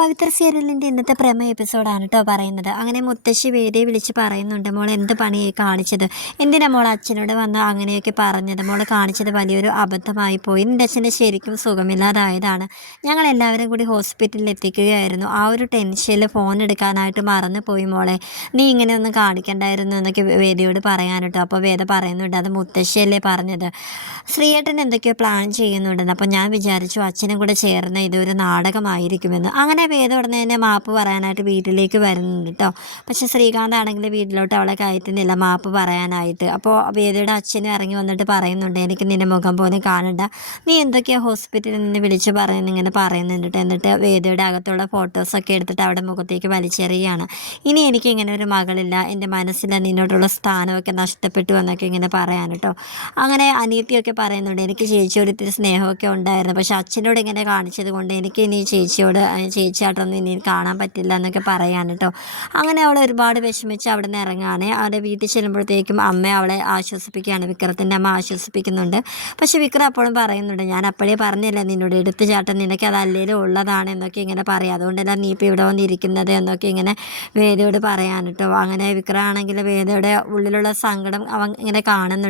പവിത്ര സീരിയലിന്റെ ഇന്നത്തെ പ്രേമ എപ്പിസോഡാണ് കേട്ടോ പറയുന്നത്. അങ്ങനെ മുത്തശ്ശി വേദിയെ വിളിച്ച് പറയുന്നുണ്ട് മോൾ എന്ത് പണിയായി കാണിച്ചത്? എന്തിനാ മോൾ അച്ഛനോട് വന്ന് അങ്ങനെയൊക്കെ പറഞ്ഞത്? മോൾ കാണിച്ചത് വലിയൊരു അബദ്ധമായി പോയി. എന്റെ അച്ഛന്റെ ശരിക്കും സുഖമില്ലാതായതാണ്. ഞങ്ങൾ എല്ലാവരും കൂടി ഹോസ്പിറ്റലിൽ എത്തിക്കുകയായിരുന്നു. ആ ഒരു ടെൻഷനിൽ ഫോൺ എടുക്കാനായിട്ട് മറന്നു പോയി മോളെ. നീ ഇങ്ങനെ ഒന്നും കാണിക്കണ്ടായിരുന്നു എന്നൊക്കെ വേദിയോട് പറയാൻ കേട്ടോ. അപ്പോൾ വേദ പറയുന്നുണ്ട് അത് മുത്തശ്ശിയല്ലേ പറഞ്ഞത്? ശ്രീയേട്ടൻ എന്തൊക്കെയോ പ്ലാൻ ചെയ്യുന്നുണ്ടെന്ന്. അപ്പോൾ ഞാൻ വിചാരിച്ചു അച്ഛനും കൂടെ ചേർന്ന് ഇതൊരു നാടകമായിരിക്കുമെന്ന്. അങ്ങനെ വേദം ഉടനെ തന്നെ മാപ്പ് പറയാനായിട്ട് വീട്ടിലേക്ക് വരുന്നുണ്ട് കേട്ടോ പക്ഷെ ശ്രീകാന്ത് ആണെങ്കിൽ വീട്ടിലോട്ട് അവളെ കയറ്റുന്നില്ല മാപ്പ് പറയാനായിട്ട്. അപ്പോൾ വേദയുടെ അച്ഛനും ഇറങ്ങി വന്നിട്ട് പറയുന്നുണ്ട് എനിക്ക് നിന്നെ മുഖം പോലും കാണണ്ട. നീ എന്തൊക്കെയാണ് ഹോസ്പിറ്റലിൽ നിന്ന് വിളിച്ച് പറയുന്നു ഇങ്ങനെ പറയുന്നുണ്ട് കേട്ടോ എന്നിട്ട് വേദയുടെ അകത്തുള്ള ഫോട്ടോസൊക്കെ എടുത്തിട്ട് അവിടെ മുഖത്തേക്ക് വലിച്ചെറിയാണ് ഇനി എനിക്ക് ഇങ്ങനെ ഒരു മകളില്ല. എന്റെ മനസ്സിൽ നിന്നോടുള്ള സ്ഥാനമൊക്കെ നഷ്ടപ്പെട്ടു എന്നൊക്കെ ഇങ്ങനെ പറയാൻ കേട്ടോ അങ്ങനെ അനീത്തിയൊക്കെ പറയുന്നുണ്ട്. എനിക്ക് ചേച്ചിയോട് ഇത്തിരി സ്നേഹമൊക്കെ ഉണ്ടായിരുന്നു. പക്ഷെ അച്ഛനോട് ഇങ്ങനെ കാണിച്ചത് കൊണ്ട് എനിക്ക് ഇനി ചേച്ചിയോട് ആ, ചേച്ചിയായിട്ടൊന്നും ഇനി കാണാൻ പറ്റില്ല എന്നൊക്കെ പറയാൻ കേട്ടോ അങ്ങനെ അവൾ ഒരുപാട് വിഷമിച്ച് അവിടെ നിന്ന് ഇറങ്ങുകയാണ് അവിടെ വീട്ടിൽ ചെല്ലുമ്പോഴത്തേക്കും അമ്മ അവളെ ആശ്വസിപ്പിക്കുകയാണ്. വിക്രത്തിന്റെ അമ്മ ആശ്വസിപ്പിക്കുന്നുണ്ട്. പക്ഷെ വിക്രം അപ്പോഴും പറയുന്നുണ്ട് ഞാൻ അപ്പോഴേ പറഞ്ഞില്ല നിന്നോട് എടുത്ത് ചേട്ടൻ നിനക്ക് അത് അല്ലേലും ഉള്ളതാണ് എന്നൊക്കെ ഇങ്ങനെ പറയാം. അതുകൊണ്ടല്ല നീ ഇപ്പോൾ ഇവിടെ വന്നിരിക്കുന്നത് എന്നൊക്കെ ഇങ്ങനെ വേദയോട് പറയാൻ കേട്ടോ അങ്ങനെ വിക്രമാണെങ്കിൽ വേദയുടെ ഉള്ളിലുള്ള സങ്കടം അവൻ ഇങ്ങനെ കാണുന്നുണ്ട്.